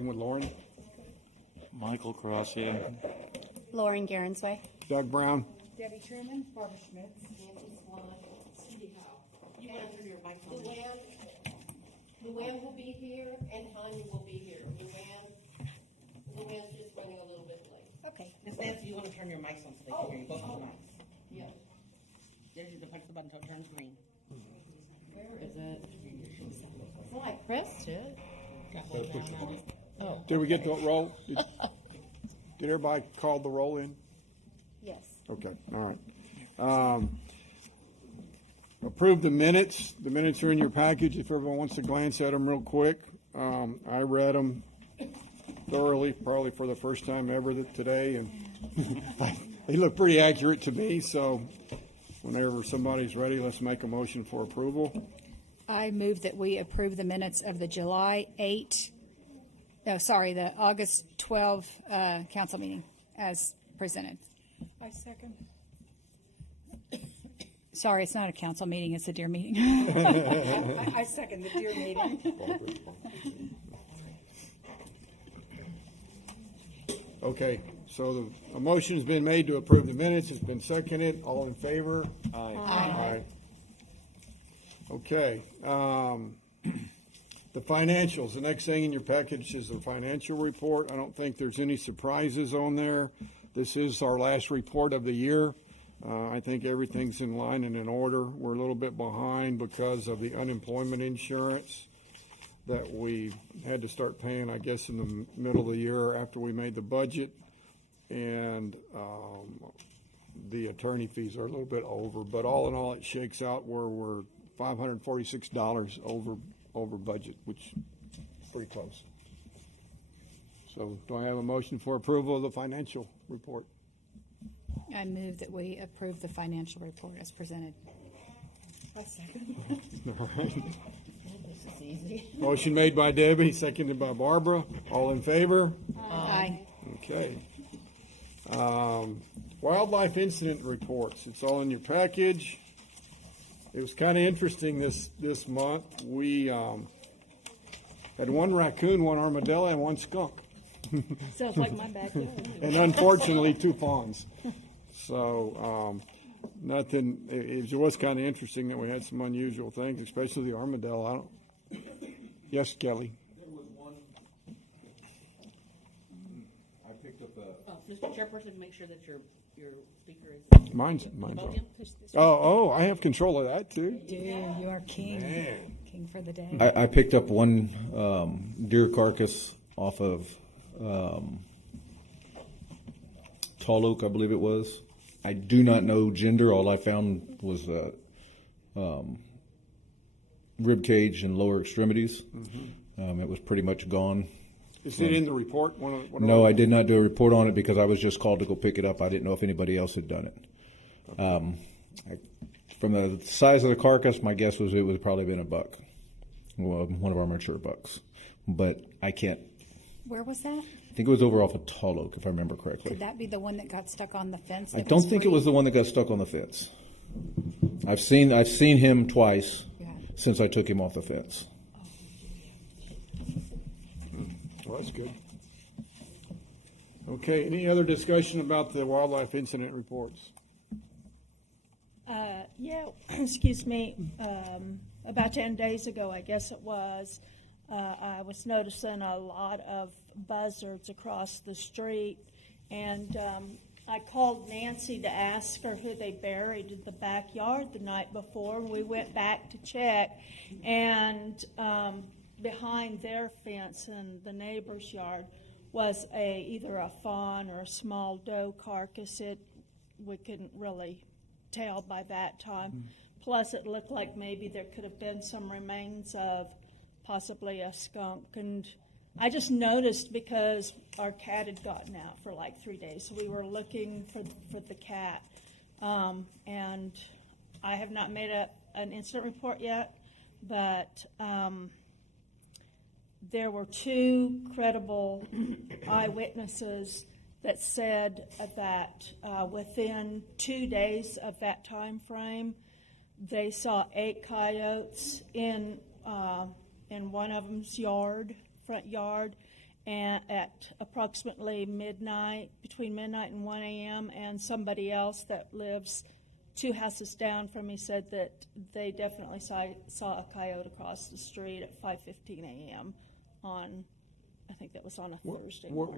With Lauren. Michael Carrassia. Lauren Garensway. Doug Brown. Debbie Sherman, Barbara Schmitz. Nancy Swan, Cindy Howe. You want to turn your mic on? Luann will be here and Tanya will be here. Luann's just running a little bit late. Okay. Miss Nancy, you want to turn your mics on so they can hear you, both of the mics. Yeah. There's the push the button until it turns green. Where is it? It's like pressed it. Oh. Did we get the roll? Did everybody call the roll in? Yes. Okay, all right. Approve the minutes. The minutes are in your package if everyone wants to glance at them real quick. I read them thoroughly, probably for the first time ever today, and they look pretty accurate to me, so whenever somebody's ready, let's make a motion for approval. I move that we approve the minutes of the the August 12 council meeting as presented. I second. Sorry, it's not a council meeting, it's a deer meeting. I second the deer meeting. Okay, so a motion's been made to approve the minutes. It's been seconded. All in favor? Aye. Aye. Okay. The financials. The next thing in your package is the financial report. I don't think there's any surprises on there. This is our last report of the year. I think everything's in line and in order. We're a little bit behind because of the unemployment insurance that we had to start paying, I guess, in the middle of the year after we made the budget. And the attorney fees are a little bit over. But all in all, it shakes out where we're $546 over budget, which is pretty close. So do I have a motion for approval of the financial report? I move that we approve the financial report as presented. I second. All right. This is easy. Motion made by Debbie, seconded by Barbara. All in favor? Aye. Okay. Wildlife incident reports. It's all in your package. It was kind of interesting this month. We had one raccoon, one armadillo, and one skunk. Sounds like my backyard. And unfortunately, 2 fawns. So nothing. It was kind of interesting that we had some unusual things, especially the armadillo. Yes, Kelly. There was one. I picked up a. Mr. Chairperson, make sure that your speaker is. Mine's Podium. on. Oh, I have control of that too. Dude, you are king. Man. King for the day. I picked up one deer carcass off of Tall Oak, I believe it was. I do not know gender. All I found was rib cage and lower extremities. It was pretty much gone. Is it in the report? No, I did not do a report on it because I was just called to go pick it up. I didn't know if anybody else had done it. From the size of the carcass, my guess was it would probably been a buck, well, one of our mature bucks. But I can't. Where was that? I think it was over off of Tall Oak, if I remember correctly. Could that be the one that got stuck on the fence? I don't think it was the one that got stuck on the fence. I've seen him twice since I took him off the fence. Well, that's good. Okay, any other discussion about the wildlife incident reports? Yeah, excuse me. About 10 days ago, I guess it was, I was noticing a lot of buzzards across the street, and I called Nancy to ask her who they buried in the backyard the night before. We went back to check, and behind their fence in the neighbor's yard was either a fawn or a small doe carcass. We couldn't really tell by that time. Plus, it looked like maybe there could have been some remains of possibly a skunk. And I just noticed because our cat had gotten out for like 3 days, so we were looking for the cat. And I have not made an incident report yet, but there were 2 credible eyewitnesses that said that within 2 days of that time frame, they saw 8 coyotes in one of them's front yard, and at approximately midnight, between midnight and 1 a.m., and somebody else that lives 2 houses down from me said that they definitely saw a coyote across the street at 5:15 a.m. on, I think that was on a Thursday morning.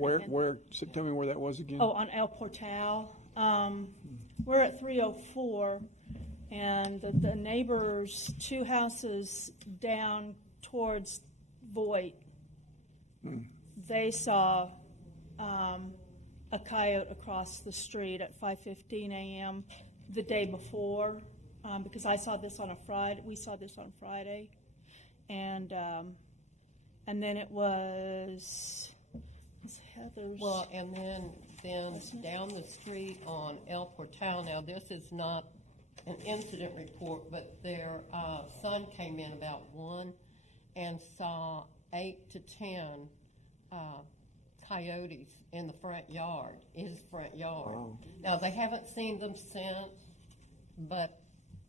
Tell me where that was again? Oh, on El Portal. We're at 304, and the neighbors 2 houses down towards Voight, they saw a coyote across the street at 5:15 a.m. the day before, because I saw this on a Friday. We saw this on Friday, and then it was Heather's. Well, and then down the street on El Portal, now this is not an incident report, but their son came in about 1 and saw 8 to 10 coyotes in the front yard, his front yard. Wow. Now, they haven't seen them since, but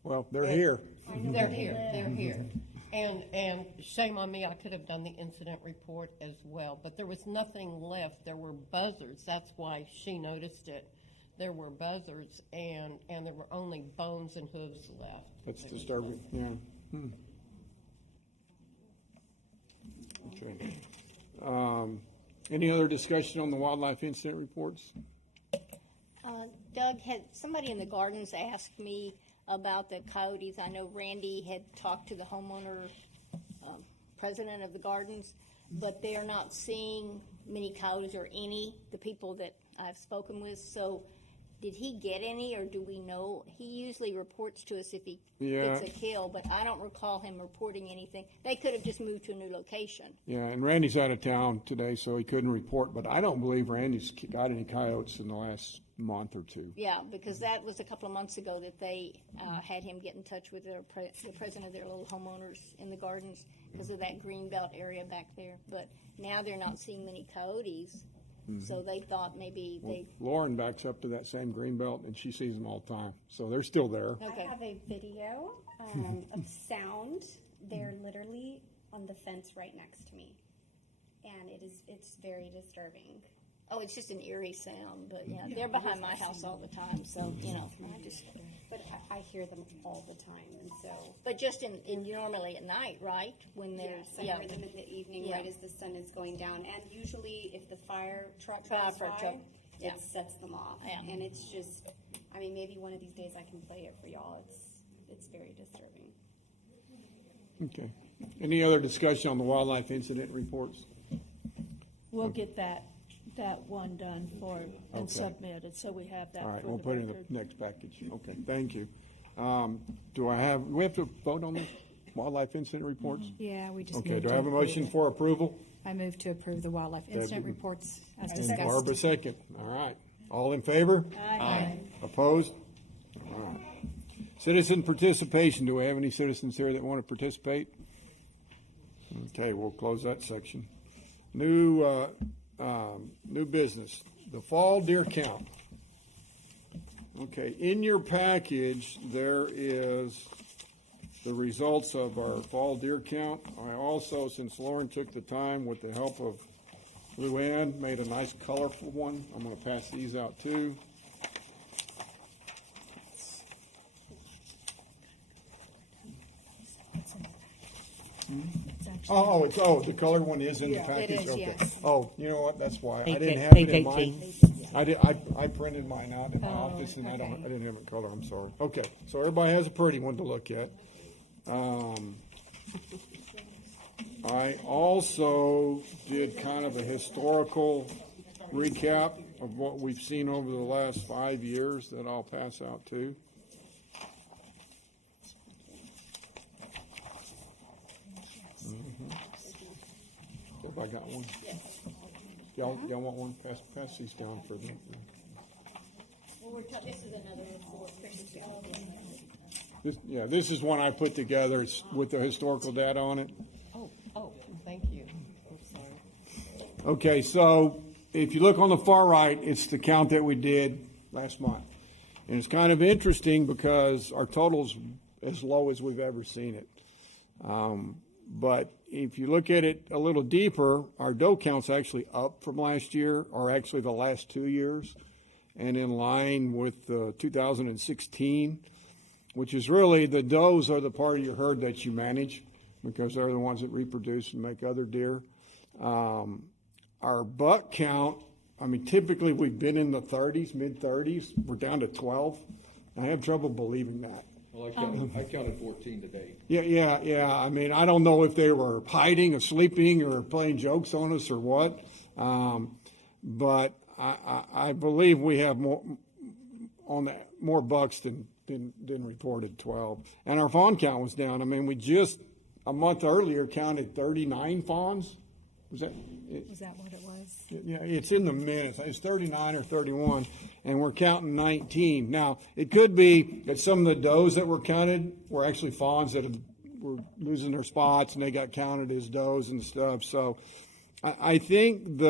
Well, they're here. they're here. And shame on me, I could have done the incident report as well, but there was nothing left. There were buzzards. That's why she noticed it. There were buzzards, and there were only bones and hooves left. That's disturbing, yeah. Okay. Any other discussion on the wildlife incident reports? Doug, had somebody in the gardens asked me about the coyotes? I know Randy had talked to the homeowner, president of the gardens, but they're not seeing many coyotes or any, the people that I've spoken with. So did he get any, or do we know? He usually reports to us if he Yeah. gets a kill, but I don't recall him reporting anything. They could have just moved to a new location. Yeah, and Randy's out of town today, so he couldn't report, but I don't believe Randy's got any coyotes in the last month or two. Yeah, because that was a couple of months ago that they had him get in touch with the president of their little homeowners in the gardens because of that green belt area back there. But now they're not seeing many coyotes, so they thought maybe they. Lauren backs up to that same green belt, and she sees them all the time, so they're still there. Okay. I have a video of sound. They're literally on the fence right next to me, and it's very disturbing. Oh, it's just an eerie sound, but yeah, they're behind my house all the time, so you know, But I hear them all the time, and so But just in normally at night, right? When there's yes, I hear them in the evening, Yeah. right as the sun is going down. And usually, if the fire truck Fire goes truck, by, yeah. it sets them off. Yeah. And it's just, I mean, maybe one of these days I can play it for y'all. It's very disturbing. Okay. Any other discussion on the wildlife incident reports? We'll get that one done for and Okay. submitted, so we have that All right, for we'll the put it in record. the next package. Okay, thank you. Do we have to vote on the wildlife incident reports? Yeah, we just. Okay, moved do I to have a approve motion it. for approval? I move to approve the wildlife incident Debbie. reports as And discussed. Barbara second. All right. All in favor? Aye. Opposed? All right. Citizen participation. Do we have any citizens here that want to participate? Okay, we'll close that section. New business, the fall deer count. Okay, in your package, there is the results of our fall deer count. I also, since Lauren took the time with the help of Luann, made a nice colorful one. I'm gonna pass these out too. The colored one is in the package? is, Okay. yes. Oh, you know what, that's why, I Page didn't eight- have it page in mine. 18. I printed mine out in my office and I okay. didn't have it in color, I'm sorry. Okay, so everybody has a pretty one to look at. I also did kind of a historical recap of what we've seen over the last 5 years that I'll pass out too. Everybody got one? Y'all want one? Pass these down for me. This is another report. This is one I put together. It's with the historical data on it. Oh, thank you. I'm sorry. Okay, so if you look on the far right, it's the count that we did last month. And it's kind of interesting because our total's as low as we've ever seen it. But if you look at it a little deeper, our doe count's actually up from last year, or actually the last 2 years, and in line with 2016, which is really, the does are the part of your herd that you manage because they're the ones that reproduce and make other deer. Our buck count, I mean, typically we've been in the 30s, mid-30s. We're down to 12. I have trouble believing that. Well, I counted 14 today. Yeah. I mean, I don't know if they were hiding or sleeping or playing jokes on us or what. But I believe we have more bucks than reported, 12. And our fawn count was down. I mean, we just a month earlier counted 39 fawns. Was that what it was? Yeah, it's in the minutes. It's 39 or 31, and we're counting 19. Now, it could be that some of the does that were counted were actually fawns that were losing their spots, and they got counted as does and stuff. So I think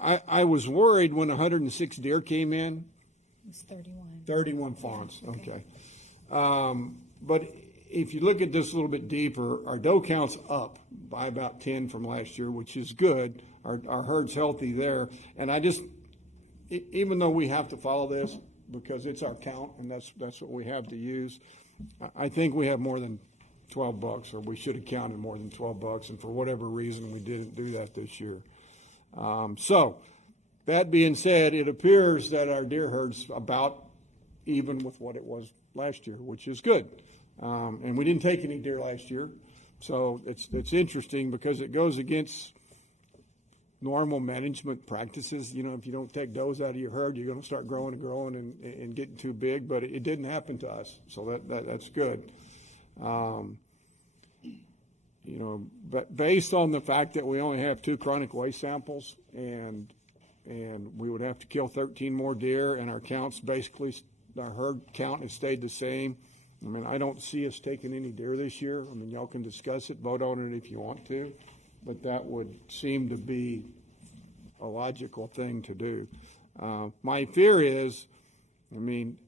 I was worried when 106 deer came in. It was 31. 31 fawns, okay. But if you look at this a little bit deeper, our doe count's up by about 10 from last year, which is good. Our herd's healthy there. And even though we have to follow this because it's our count and that's what we have to use, I think we have more than 12 bucks, or we should have counted more than 12 bucks. And for whatever reason, we didn't do that this year. So that being said, it appears that our deer herd's about even with what it was last year, which is good. And we didn't take any deer last year. So it's interesting because it goes against normal management practices. You know, if you don't take does out of your herd, you're going to start growing and getting too big. But it didn't happen to us, so that's good. You know, but based on the fact that we only have 2 chronic waste samples, and we would have to kill 13 more deer, and our counts basically, our herd count has stayed the same. I mean, I don't see us taking any deer this year. I mean, y'all can discuss it, vote on it if you want to, but that would seem to be a logical thing to do. My fear is, I mean,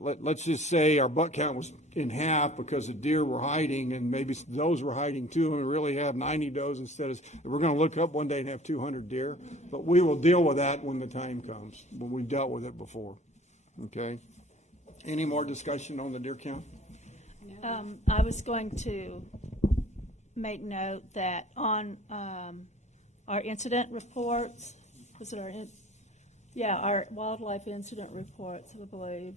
let's just say our buck count was in half because the deer were hiding, and maybe those were hiding too, and we really have 90 does instead of, we're going to look up one day and have 200 deer, but we will deal with that when the time comes, when we've dealt with it before. Okay? Any more discussion on the deer count? I was going to make note that on our incident reports, our wildlife incident reports, I believe,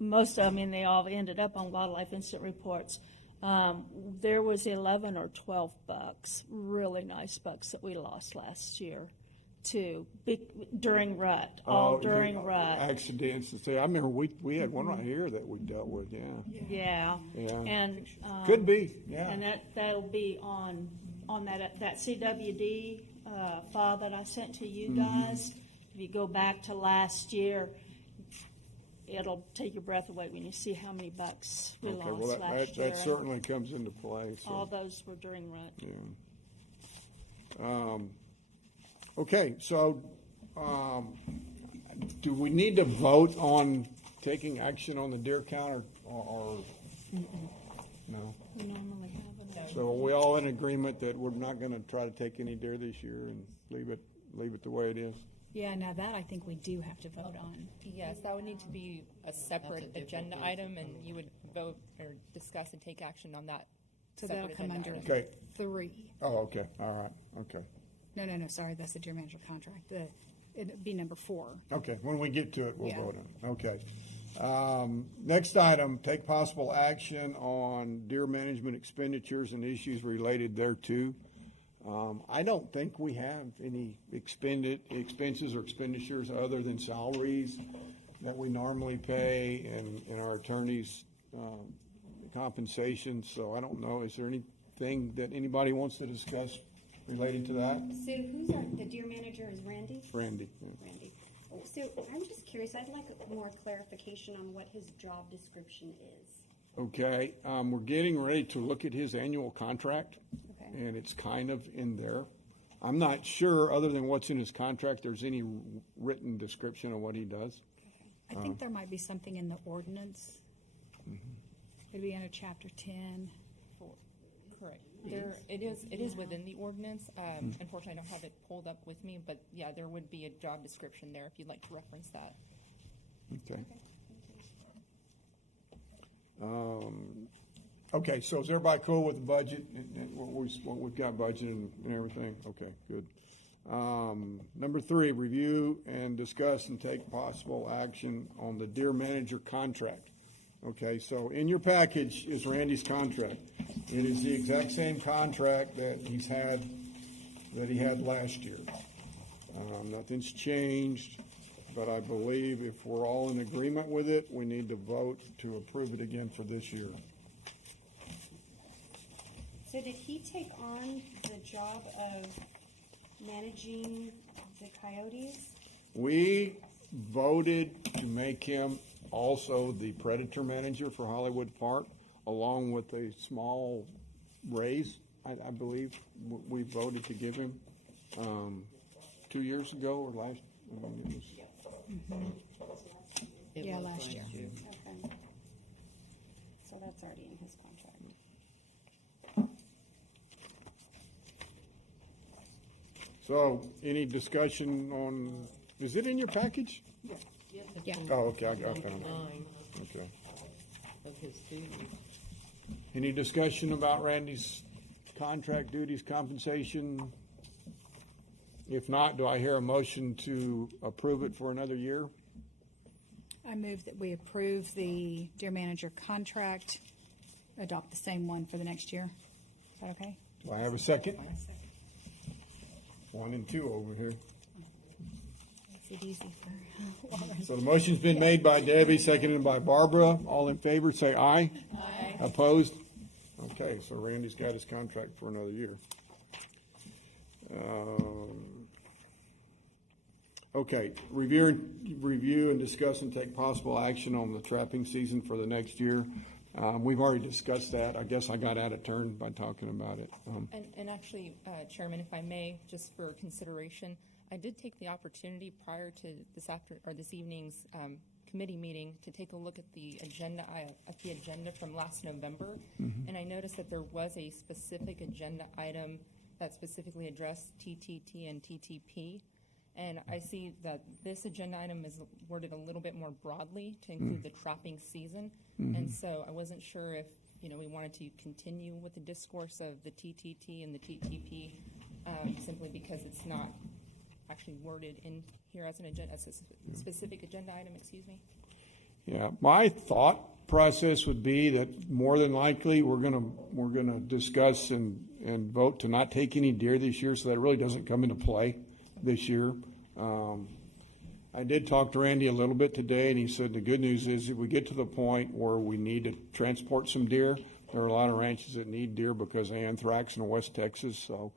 most of them, and they all ended up on wildlife incident reports. There was 11 or 12 bucks, really nice bucks that we lost last year. During rut, during rut. Accidents. I remember we had one right here that we dealt with. Yeah. And could be. Yeah. And that'll be on that CWD file that I sent to you guys. If you go back to last year, it'll take your breath away when you see how many bucks we lost last year. That certainly comes into play. So. All those were during rut. Yeah. Okay, so do we need to vote on taking action on the deer count or no? We normally have it. So are we all in agreement that we're not going to try to take any deer this year and leave it the way it is? Yeah, now that I think we do have to vote on. Yes, that would need to be a separate agenda item, and you would vote or discuss and take action on that. So that'll come under Okay. 3. Oh, okay. All right. Okay. No, sorry, that's the deer manager contract. It'd be number 4. Okay, when we get to it, we'll Yeah. vote on it. Okay. Next item, take possible action on deer management expenditures and issues related thereto. I don't think we have any expenses or expenditures other than salaries that we normally pay and our attorneys' compensation. So I don't know. Is there anything that anybody wants to discuss related to that? So the deer manager is Randy? Randy. Yeah. Randy. So I'm just curious, I'd like more clarification on what his job description is. Okay, we're getting ready to look at his annual contract, Okay. and it's kind of in there. I'm not sure, other than what's in his contract, there's any written description of what he does. I think there might be something in the ordinance. Maybe under chapter 10. Correct. It is within the ordinance. Unfortunately, I don't have it pulled up with me, but yeah, there would be a job description there if you'd like to reference that. Okay. Okay, so is everybody cool with the budget and what we've got budgeted and everything? Okay, good. Number 3, review and discuss and take possible action on the Deer Manager contract. Okay, so in your package is Randy's contract. It is the exact same contract that he had last year. Nothing's changed, but I believe if we're all in agreement with it, we need to vote to approve it again for this year. So did he take on the job of managing the coyotes? We voted to make him also the predator manager for Hollywood Park, along with a small raise, I believe, we voted to give him 2 years ago or last. It Yeah, was last year. Okay. So that's already in his contract. So, any discussion on, is it in your package? Yeah. Oh, okay, I found it. 99 Okay. of his duties. Any discussion about Randy's contract duties, compensation? If not, do I hear a motion to approve it for another year? I move that we approve the Deer Manager contract, adopt the same one for the next year. Is that okay? Do I have a second? 1 and 2 over here. Makes it easy for. So the motion's been made by Debbie, seconded by Barbara. All in favor, say aye. Aye. Opposed? Okay, so Randy's got his contract for another year. Okay, review and discuss and take possible action on the trapping season for the next year. We've already discussed that. I guess I got out of turn by talking about it. And actually, Chairman, if I may, just for consideration, I did take the opportunity prior to this evening's committee meeting to take a look at the agenda from last November, and I noticed that there was a specific agenda item that specifically addressed TTT and TTP. And I see that this agenda item is worded a little bit more broadly to include the trapping season. And so I wasn't sure if, we wanted to continue with the discourse of the TTT and the TTP, simply because it's not actually worded in here as a specific agenda item, excuse me. Yeah, my thought process would be that more than likely, we're gonna discuss and vote to not take any deer this year, so that it really doesn't come into play this year. I did talk to Randy a little bit today, and he said the good news is if we get to the point where we need to transport some deer, there are a lot of ranches that need deer because of anthrax in West Texas, so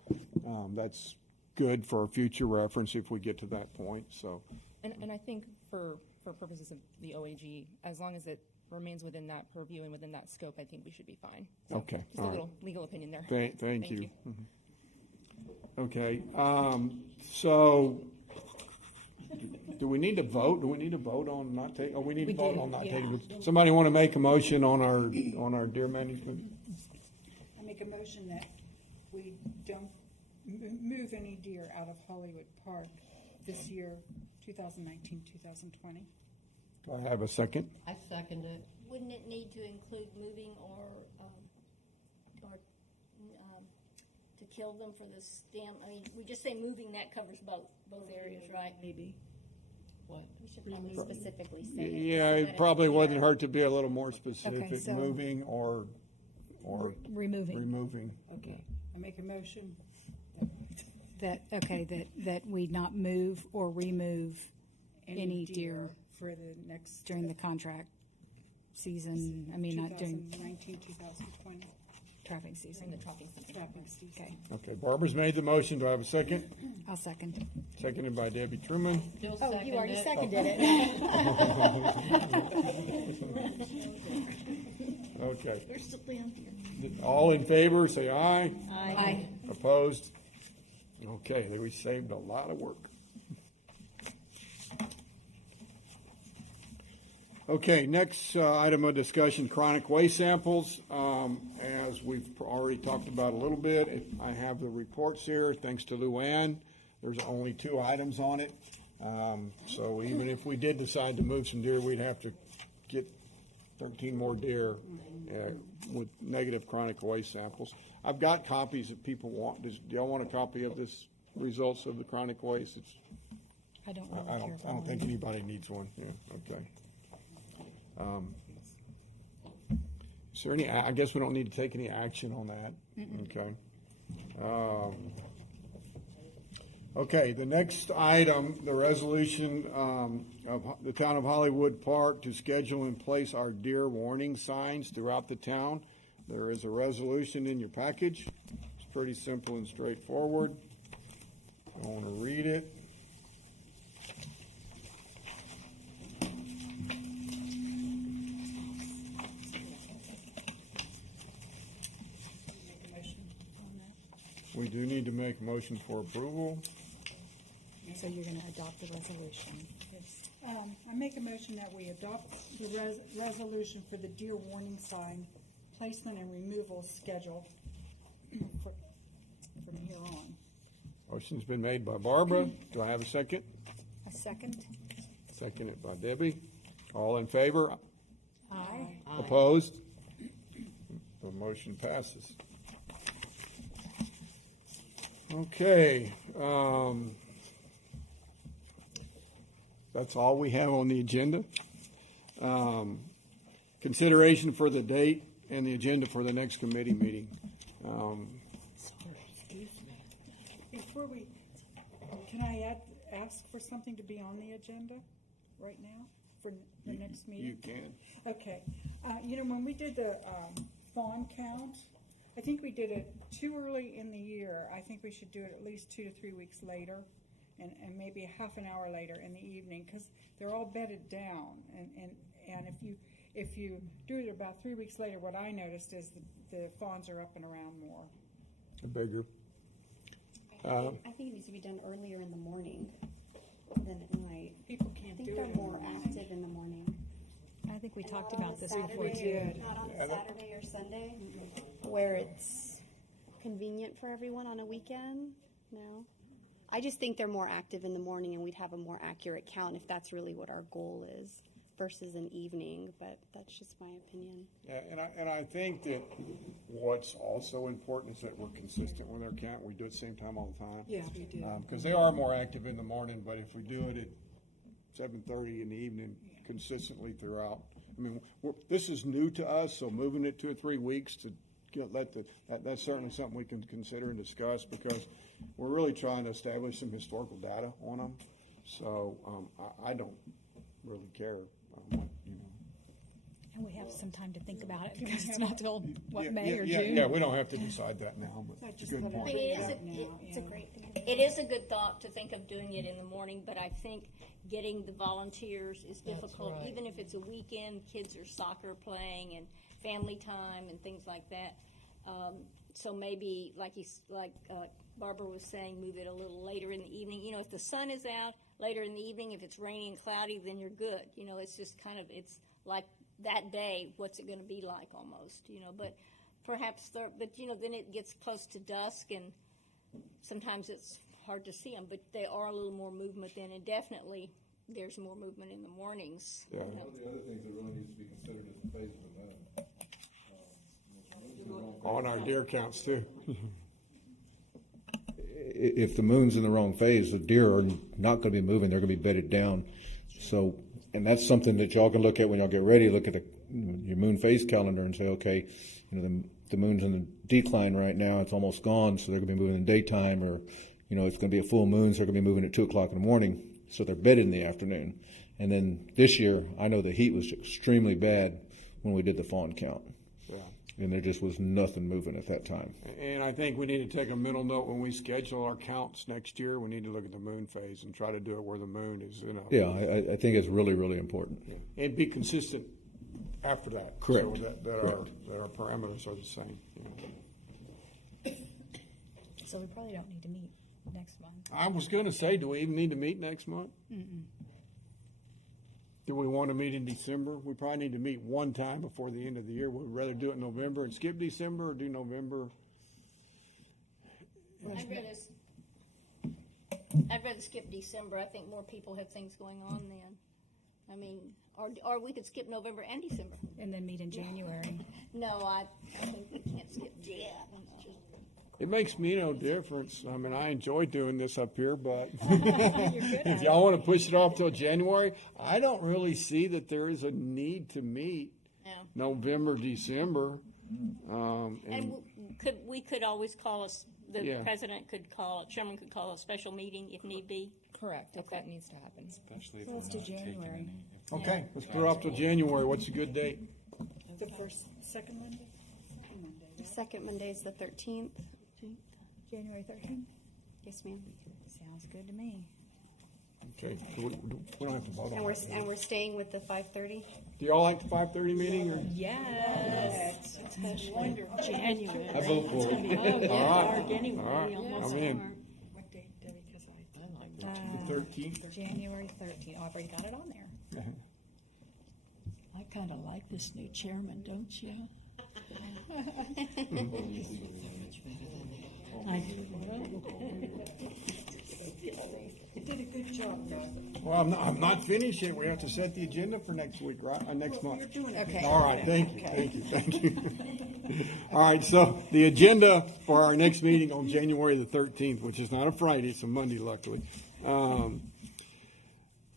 that's good for future reference if we get to that point. So, And I think for purposes of the OAG, as long as it remains within that purview and within that scope, I think we should be fine. So, Okay, just a all right. little legal opinion there. Thank you. Okay, so do we need to vote? Do we need to vote on not taking? Oh, we need to vote on not taking. Somebody want to make a motion on our deer management? I make a motion that we don't move any deer out of Hollywood Park this year, 2019, 2020. Do I have a second? I second it. Wouldn't it need to include moving or to kill them for the stem? I mean, we just say moving, that covers both areas, right? Maybe. What? We should probably specifically say it. Yeah, so that it it's probably clear. wouldn't hurt to be a little more specific. Okay, so- Moving or Removing. removing. Okay, I make a motion. That we not move or remove any deer for the next during the contract season. I mean, not during 2019, 2020 trapping In season. the trapping season. trapping season. Okay, Okay, Barbara's made the motion. Do I have a second? I'll second. Seconded by Debbie Truman. Still Oh, second you already it. seconded it. Okay. There's still plenty. All in favor, say aye. Aye. Opposed? Okay, we saved a lot of work. Okay, next item of discussion, chronic waste samples. As we've already talked about a little bit, I have the reports here, thanks to Luann. There's only 2 items on it. So even if we did decide to move some deer, we'd have to get 13 more deer with negative chronic waste samples. I've got copies that people want. Do y'all want a copy of this results of the chronic waste? I don't really I care. don't think anybody needs one. Yeah, okay. Is there any, I guess we don't need to take any action on that. Okay. Okay, the next item, the resolution of the town of Hollywood Park to schedule and place our deer warning signs throughout the town. There is a resolution in your package. It's pretty simple and straightforward. I want to read it. Make a motion on that. We do need to make a motion for approval. So you're gonna adopt the resolution. Yes. I make a motion that we adopt the resolution for the deer warning sign placement and removal schedule from here on. Motion's been made by Barbara. Do I have a second? A second? Seconded by Debbie. All in favor? Aye. Opposed? The motion passes. Okay, that's all we have on the agenda. Consideration for the date and the agenda for the next committee meeting. Before we, can I ask for something to be on the agenda right now for the next meeting? You can. Okay. When we did the fawn count, I think we did it too early in the year. I think we should do it at least 2 to 3 weeks later, and maybe a half an hour later in the evening, because they're all bedded down. And if you do it about 3 weeks later, what I noticed is the fawns are up and around more. Bigger. I think it needs to be done earlier in the morning than at night. People I can't think do they're it in the more morning. active in the morning. I think we And talked not on about a this Saturday, before too. did. Not on a Saturday or Sunday, where it's convenient for everyone on a weekend. No, I just think they're more active in the morning, and we'd have a more accurate count if that's really what our goal is versus an evening. But that's just my opinion. Yeah, and I think that what's also important is that we're consistent with our count. We do it the same time all the time. Yeah, we do. Because they are more active in the morning, but if we do it at 7:30 in the evening consistently throughout, I mean, this is new to us, so moving it 2 or 3 weeks to that's certainly something we can consider and discuss, because we're really trying to establish some historical data on them. So I don't really care. And we have some time to think about it because it's not till, May or yeah, June? Yeah, we don't have to decide that now, I but just good let point. I mean, It's a great thing. It is a good thought to think of doing it in the morning, but I think getting the volunteers is difficult. right. Even if it's a weekend, kids are soccer playing and family time and things like that. So maybe, like Barbara was saying, move it a little later in the evening. If the sun is out later in the evening, if it's raining and cloudy, then you're good. It's just it's like that day. What's it going to be like almost? But perhaps, then it gets close to dusk, and sometimes it's hard to see them. But they are a little more movement then, and definitely there's more movement in the mornings. Yeah. One of the other things that really needs to be considered is the phase of the moon. On our deer counts too. If the moon's in the wrong phase, the deer are not going to be moving; they're going to be bedded down. So, and that's something that y'all can look at when y'all get ready. Look at your moon phase calendar and say, okay, the moon's in the decline right now; it's almost gone, so they're going to be moving in daytime, or it's going to be a full moon, so they're going to be moving at 2 o'clock in the morning, so they're bedded in the afternoon. And then this year, I know the heat was extremely bad when we did the fawn count. Yeah. And there just was nothing moving at that time. And I think we need to take a mental note when we schedule our counts next year. We need to look at the moon phase and try to do it where the moon is. Yeah, I think it's really, really important. And be consistent after that. Correct. So that our parameters are the same. So we probably don't need to meet next month. I was going to say, do we even need to meet next month? Do we want to meet in December? We probably need to meet one time before the end of the year. Would we rather do it in November and skip December, or do November? I'd rather skip December. I think more people have things going on then. I mean, or we could skip November and December. And then meet in January. No, I think we can't skip. Yeah. It makes me no difference. I mean, I enjoy doing this up here, but if y'all want to push it off till January, I don't really see that there is a need to meet No. November, December. And we could always call us, the Yeah. president could call, chairman could call a special meeting if need be. Correct, if that needs to happen. Especially if Let's we're do not taking January. any. Okay, let's put it off till January. What's a good date? The second Monday? The second Monday is the 13th. January 13th? Yes, ma'am. Sounds good to me. Okay, so we don't have to vote on And that. we're staying with the 5:30. Do y'all like the 5:30 meeting, or? Yes, especially January. I vote for it. Oh, yeah, All right. dark anyway, All right. almost I'm in. dark. What date, Debbie? Because The 13th? January 13th. Oh, I've already got it on there. I kind of like this new chairman, don't you? I do. you did a good job, though. Well, I'm not finished yet. We have to set the agenda for next week, right? Next month. You're doing it. Okay. All right, thank you. All right, so the agenda for our next meeting on January the 13th, which is not a Friday, it's a Monday, luckily. Call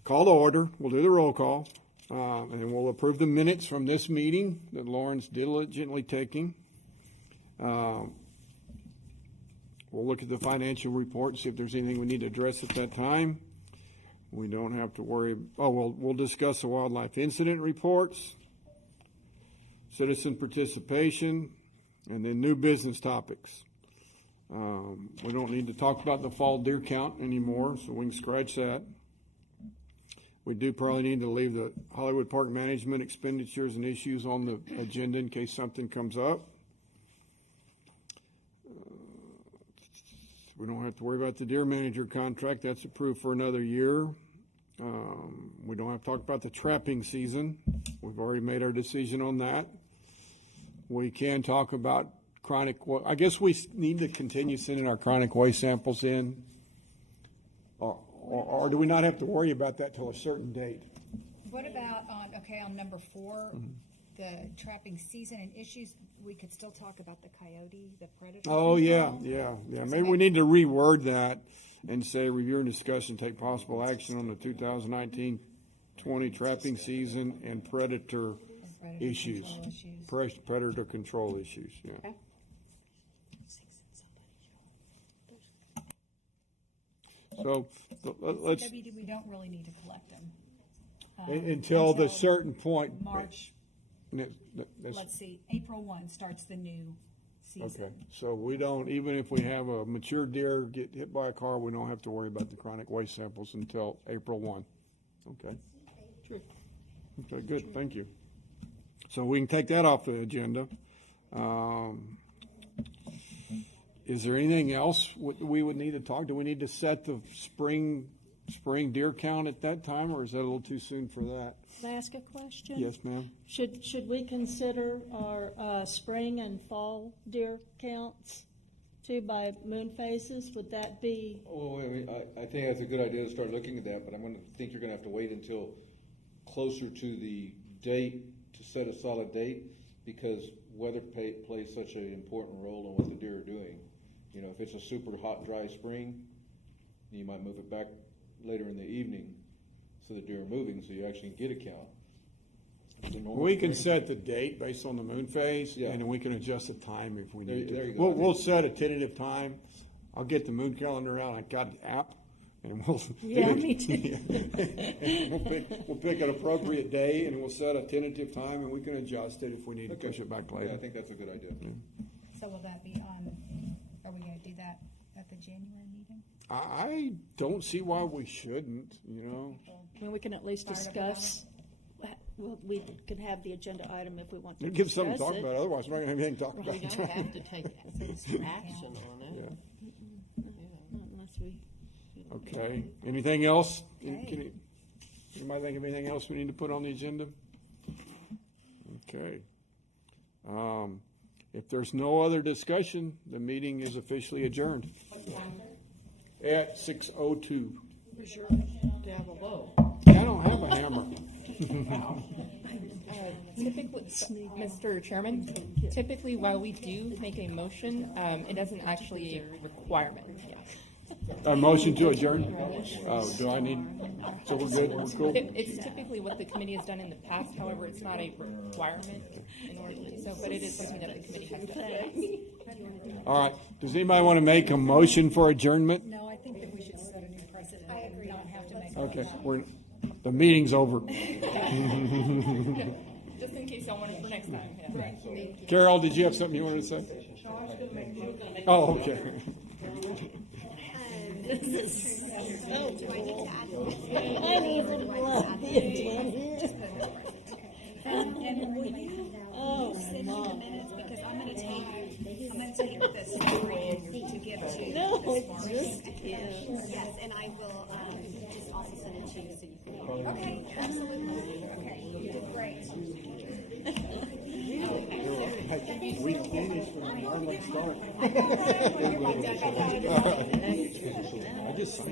to order. We'll do the roll call, and then we'll approve the minutes from this meeting that Lauren's diligently taking. We'll look at the financial report and see if there's anything we need to address at that time. We don't have to worry. We'll discuss the wildlife incident reports, citizen participation, and then new business topics. We don't need to talk about the fall deer count anymore, so we can scratch that. We do probably need to leave the Hollywood Park management expenditures and issues on the agenda in case something comes up. We don't have to worry about the deer manager contract. That's approved for another year. We don't have to talk about the trapping season. We've already made our decision on that. We can talk about chronic, I guess we need to continue sending our chronic waste samples in. Or do we not have to worry about that till a certain date? What about on number 4, the trapping season and issues? We could still talk about the coyote, the predator. Oh, yeah. control. Maybe we need to reword that and say review and discussion, take possible action on the 2019-20 trapping season and predator issues. Predator control issues, yeah. Okay. So let's, We don't really need to collect them. until the certain point. March, That's- let's see, April 1 starts the new season. Okay, so we don't, even if we have a mature deer get hit by a car, we don't have to worry about the chronic waste samples until April 1. Okay? True. Okay, good, thank you. So we can take that off the agenda. Is there anything else we would need to talk? Do we need to set the spring deer count at that time, or is that a little too soon for that? Can I ask a question? Yes, ma'am? Should we consider our spring and fall deer counts too by moon phases? Would that be? Oh, wait, I think that's a good idea to start looking at that, but I'm gonna think you're gonna have to wait until closer to the date to set a solid date, because weather plays such an important role in what the deer are doing. You know, if it's a super hot, dry spring, you might move it back later in the evening so the deer are moving, so you actually get a count. We can set the date based on the moon phase, Yeah. and then we can adjust the time if we need There to. you go. We'll set a tentative time. I'll get the moon calendar out. I got an app, and we'll. Yeah, me too. We'll pick an appropriate day, and we'll set a tentative time, and we can adjust it if we need to push it back Yeah, I later. think that's a good idea. So will that be are we going to do that at the January meeting? I don't see why we shouldn't, you know. I mean, we can at least discuss. Well, we can have the agenda item if we want to It gives something to discuss talk it. about, otherwise we're not gonna have anything to talk We about. don't have to take action on it. Yeah. Not unless we. Okay, anything else? Okay. Anybody think of anything else we need to put on the agenda? Okay. If there's no other discussion, the meeting is officially adjourned. At 6:02. Gavel. I don't have a hammer. Typically, Mr. Chairman, typically while we do make a motion, it doesn't actually a requirement. A motion to adjourn? Do I need, so we're good, we're cool? It's typically what the committee has done in the past, however, it's not a requirement in order to do so, but it is something that the committee has done. All right, does anybody want to make a motion for adjournment? No, I think that we should set a new precedent and not have to make. Okay, the meeting's over. Just in case y'all want it for next time, yeah. Carol, did you have something you wanted to say? Oh, okay. Because I'm gonna take this story to give to. No, it's just yes, and I will just also send it to you so you can. Okay, absolutely. Okay, great. We finished when we normally start. I just